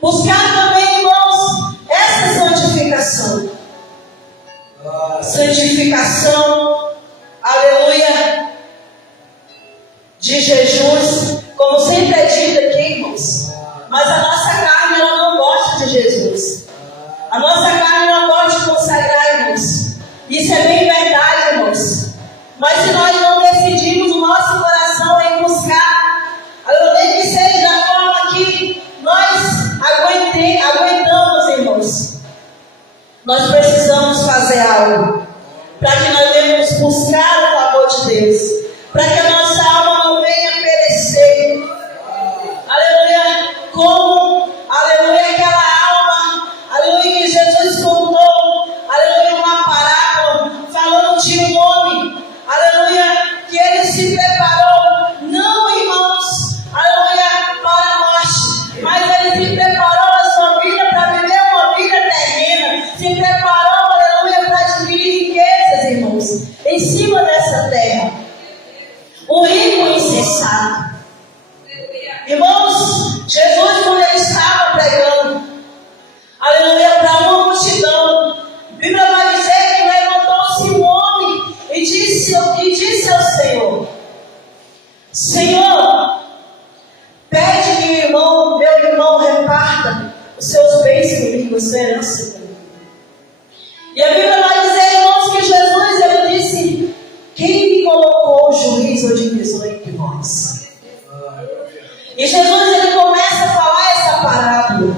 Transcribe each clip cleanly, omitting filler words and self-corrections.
Buscar também, irmãos, essa santificação. Santificação, aleluia, de Jesus, como sempre é dito aqui, irmãos. Mas a nossa carne, ela não gosta de Jesus. A nossa carne não gosta de consagrar, irmãos. Isso é bem verdade, irmãos. Mas se nós não decidirmos o nosso coração em buscar, nem que seja da forma que nós aguentamos, irmãos, nós precisamos fazer algo para que nós venhamos buscar o favor de Deus, para que a nossa alma não venha perecer. Aleluia, como, aleluia, aquela alma, aleluia, que Jesus contou, aleluia, uma parábola, falando de um homem, aleluia, que ele se preparou, não, irmãos, aleluia, para a morte, mas ele se preparou a sua vida para viver uma vida terrena, se preparou, aleluia, para adquirir riquezas, irmãos, em cima dessa terra. O rico insensato. Irmãos, Jesus, quando ele estava pregando, aleluia, para uma multidão, a Bíblia vai dizer que levantou-se um homem e disse ao Senhor: Senhor, pede que meu irmão reparta os seus bens comigo, a sua herança comigo. E a Bíblia vai dizer, irmãos, que Jesus, ele disse: quem me colocou o juiz ou divisor entre vós? E Jesus, ele começa a falar essa parábola.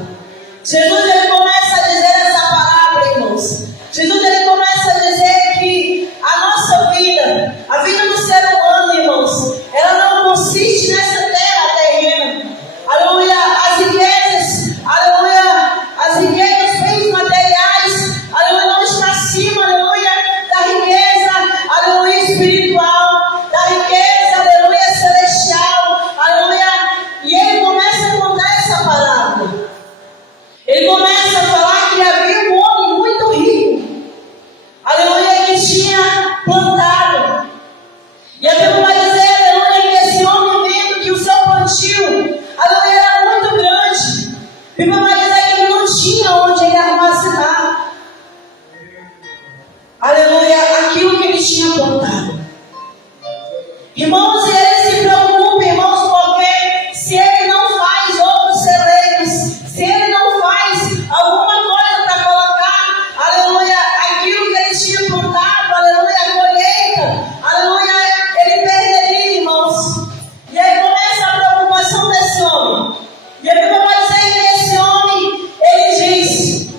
Jesus, ele começa a dizer essa parábola, irmãos. Jesus, ele começa a dizer que a nossa vida, a vida do ser humano, irmãos, ela não consiste nessa terra terrena. Aleluia, as riquezas, bens materiais, aleluia, não está acima, aleluia, da riqueza, aleluia, espiritual, da riqueza, aleluia, celestial, aleluia. E ele começa a contar essa parábola. Ele começa a falar que havia um homem muito rico, aleluia, que tinha plantado. E a Bíblia vai dizer, aleluia, que esse homem, vendo que o seu plantio, aleluia, era muito grande, a Bíblia vai dizer que ele não tinha onde ele armazenar, aleluia, aquilo que ele tinha plantado. Irmãos, e ele se preocupa, irmãos, porque se ele não faz outros celeiros, se ele não faz alguma coisa para colocar, aleluia, aquilo que ele tinha plantado, aleluia, a colheita, aleluia, ele perderia, irmãos. E aí começa a preocupação desse homem. E a Bíblia vai dizer que esse homem, ele diz: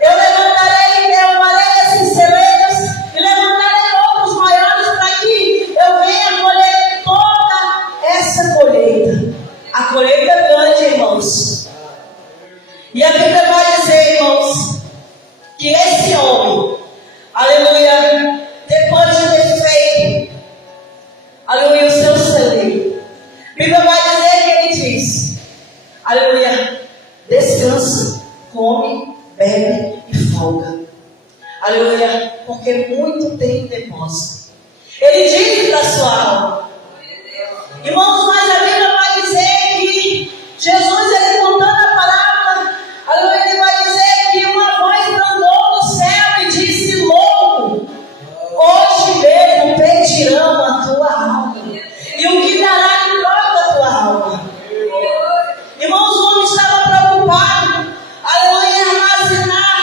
eu levantarei, derrubarei esses celeiros e levantarei outros maiores para que eu venha colher toda essa colheita. A colheita é grande, irmãos. E a Bíblia vai dizer, irmãos, que esse homem, aleluia, depois de ter feito, aleluia, o seu celeiro, a Bíblia vai dizer que ele diz, aleluia, descansa, come, bebe e folga. Aleluia, porque muito tem em depósito. Ele diz para a sua alma. Irmãos, mas a Bíblia vai dizer que Jesus, ele contando a parábola, aleluia, ele vai dizer que uma voz bradou do céu e disse: louco, hoje mesmo pedirão a tua alma, e o que dará em troca a tua alma? Irmãos, o homem estava preocupado, aleluia, em armazenar,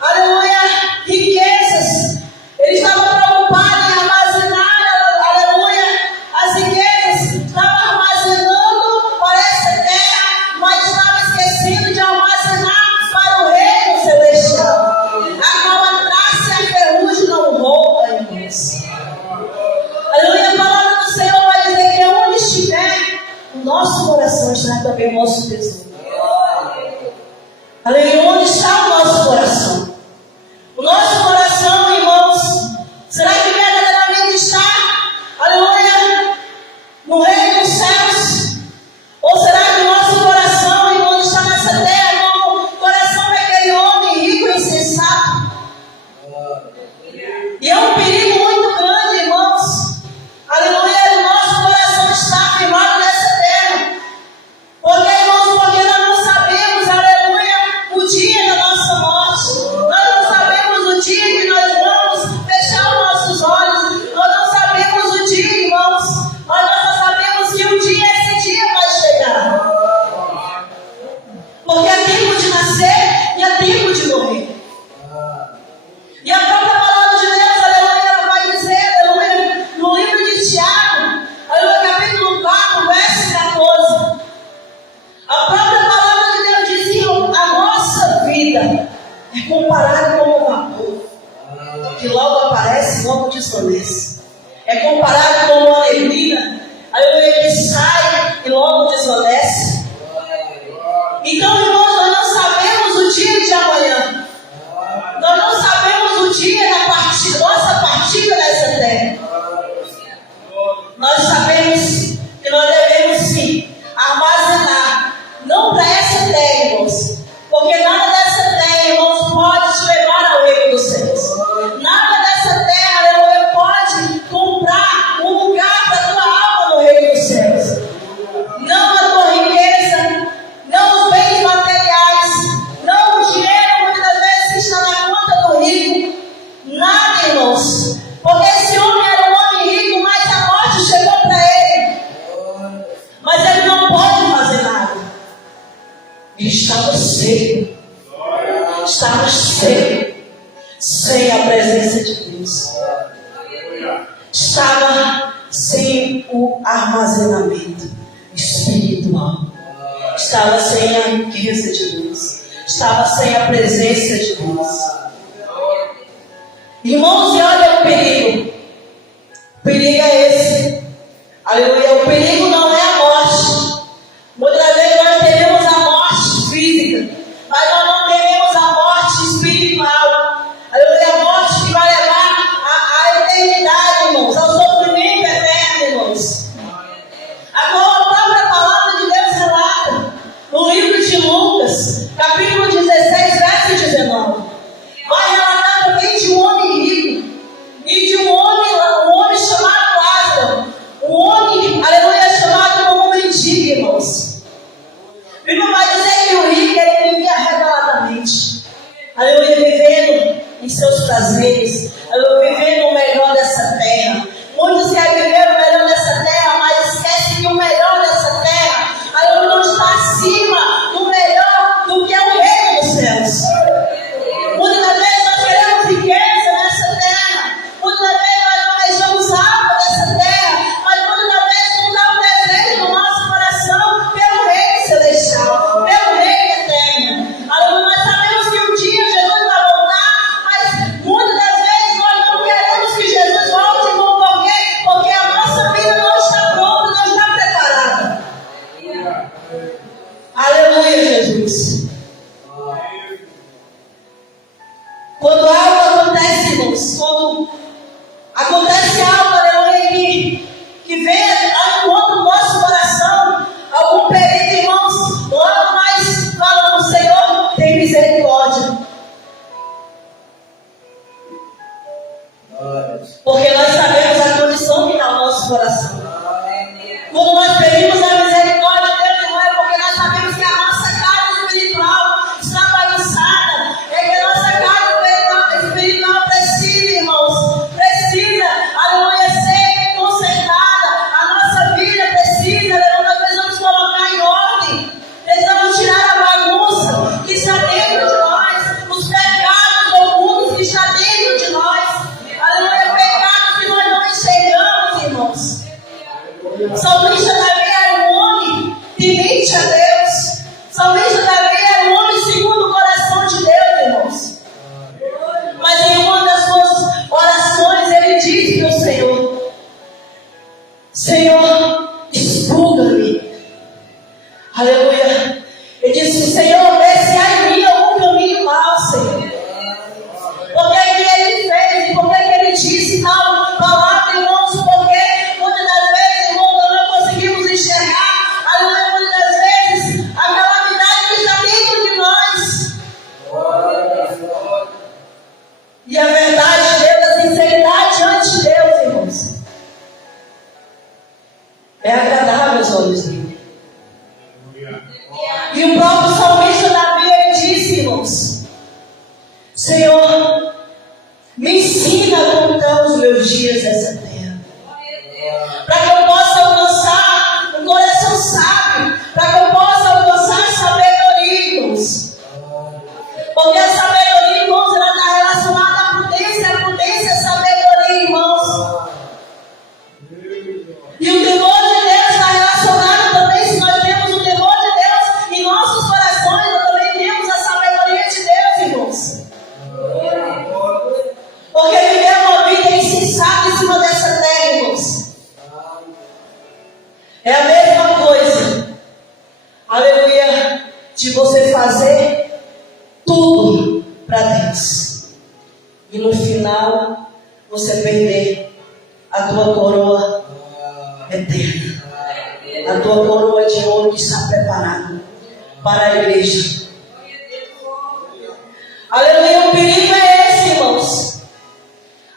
aleluia, riquezas. Ele estava preocupado em armazenar, aleluia, as riquezas. Estava armazenando para essa terra, mas estava esquecendo de armazenar para o reino celestial, a qual a traça e a ferrugem não rouba, irmãos. Aleluia, a palavra do Senhor vai dizer que onde estiver o nosso coração, está também o nosso tesouro. Aleluia, onde está o nosso coração? O nosso coração, irmãos, será que verdadeiramente está, aleluia, no reino dos céus? Ou será que o nosso coração, irmãos, está nessa terra como o coração daquele homem rico e insensato? E é um perigo muito grande, irmãos, aleluia, o nosso coração está firmado nessa terra. Porque, irmãos, porque nós não sabemos, aleluia, vida é comparado com o vapor, que logo aparece e logo desvanece. É comparado com uma neblina, aleluia, que sai e logo desvanece. Então, irmãos, nós não sabemos o dia de amanhã. Nós não sabemos o dia da nossa partida nessa terra. Nós sabemos que nós devemos sim armazenar, não para essa terra, irmãos, porque nada dessa terra, irmãos, pode te levar ao reino dos céus. Nada dessa terra, aleluia, pode comprar um lugar para a tua alma no reino dos céus. Não a tua riqueza, não os bens materiais, não o dinheiro muitas das vezes que está na conta do rico. Nada, irmãos, porque esse homem era um homem rico, mas a morte chegou para ele. Mas ele não pode fazer nada. Ele estava seco. Estava seco, sem a presença de Deus. Estava sem o armazenamento espiritual. Estava sem a riqueza de Deus. Estava sem a presença de Deus. Irmãos, e olha o perigo. O perigo é esse. Aleluia. O perigo não é a morte. Muitas vezes nós teremos a morte física, mas nós não teremos a morte espiritual. Aleluia. A morte que vai levar à eternidade, irmãos, ao sofrimento eterno, irmãos. Agora, a própria palavra de Deus relata no livro de Lucas, capítulo 16, verso 19. Vai relatar também de um homem rico e de um homem chamado Lázaro. Um homem, aleluia, chamado como mendigo, irmãos. A Bíblia vai dizer que o rico, ele vivia reveladamente. Aleluia, vivendo em seus prazeres. Aleluia, vivendo o melhor dessa terra. Muitos querem viver o melhor dessa terra, mas esquecem que o melhor dessa terra, aleluia, não está acima do melhor do que é o reino dos céus. Muitas das vezes nós queremos riqueza nessa terra. Muitas das vezes nós almejamos água nessa terra. Mas muitas das vezes não dá um desejo no nosso coração pelo reino celestial, pelo reino eterno. Aleluia, nós sabemos que um dia Jesus vai voltar, mas muitas das vezes nós não queremos que Jesus volte com alguém, porque a nossa vida não está pronta, não está preparada. Aleluia, Jesus. Quando algo acontece, irmãos, quando acontece algo, aleluia, que vem ao encontro do nosso coração, algum perigo, irmãos, logo nós falamos: Senhor, tem misericórdia. Porque nós sabemos a condição que está o nosso coração. Quando nós pedimos a misericórdia de Deus, irmão, é porque nós sabemos que a nossa carne espiritual fazer tudo para Deus. E no final, você perder a tua coroa eterna. A tua coroa de ouro que está preparada para a igreja. Aleluia, o perigo é esse, irmãos.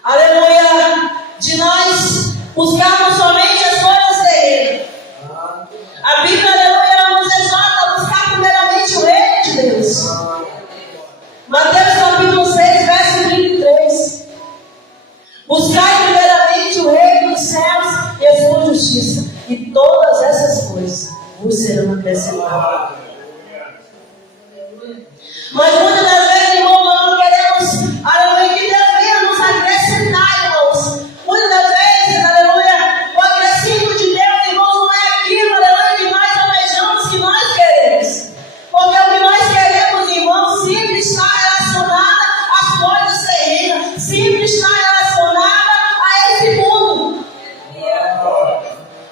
Aleluia, de nós buscarmos somente as coisas terrenas. A Bíblia, aleluia, nos exorta a buscar primeiramente o reino de Deus. Mateus capítulo 6, verso 33. Buscai primeiramente o reino dos céus e a sua justiça, e todas essas coisas vos serão acrescentadas. Mas muitas das vezes, irmãos, nós não queremos, aleluia, que Deus venha nos acrescentar, irmãos. Muitas das vezes, aleluia, o acrescento de Deus, irmãos, não é aquilo, aleluia, que nós almejamos, que nós queremos. Porque o que nós queremos, irmãos, sempre está relacionado às coisas terrenas, sempre está relacionado a esse mundo.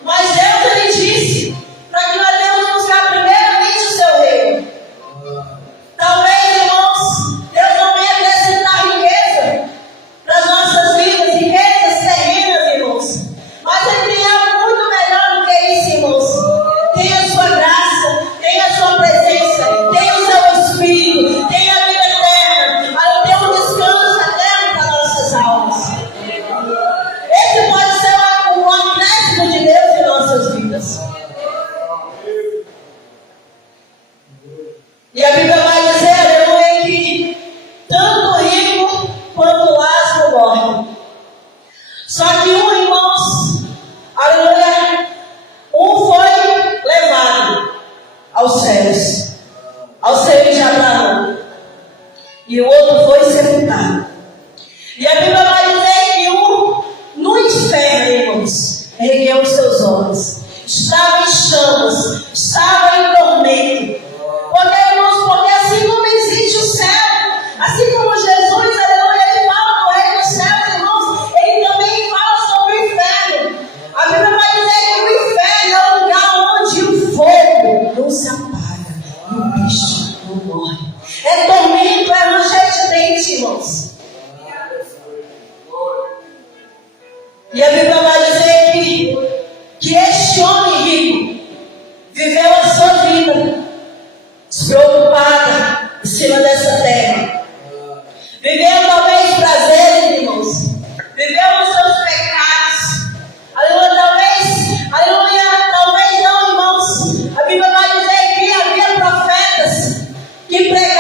Mas Deus, Ele disse para que nós devemos buscar primeiramente o seu reino. Talvez, irmãos, Deus não venha acrescentar riqueza para as nossas vidas, riquezas terrenas, irmãos. Mas Ele tem algo muito melhor do que isso, irmãos. Tem a sua graça, tem a sua presença, tem o seu Espírito, tem a vida eterna, tem um descanso eterno para nossas almas. Esse pode ser o acréscimo de Deus em nossas vidas. E a Bíblia vai dizer, aleluia, que tanto o rico quanto o Lázaro morrem. Só que irmãos, aleluia, foi levado aos céus, ao seio de Abraão, e o outro foi sepultado. E a Bíblia vai dizer que no inferno, irmãos, ergueu os seus olhos, estava em chamas, estava em tormento. Porque assim como existe o céu, assim como Jesus, aleluia, ele fala do reino dos céus, irmãos, ele também fala sobre o inferno. A Bíblia vai dizer que o inferno é o lugar onde o fogo não se apaga e o bicho não morre. É tormento, é ranger de dente, irmãos. E a Bíblia vai dizer que este homem rico viveu a sua vida despreocupada em cima dessa terra. Viveu talvez prazeres, irmãos. Viveu os seus pecados. Aleluia, talvez não, irmãos. A Bíblia vai dizer que havia profetas que pregavam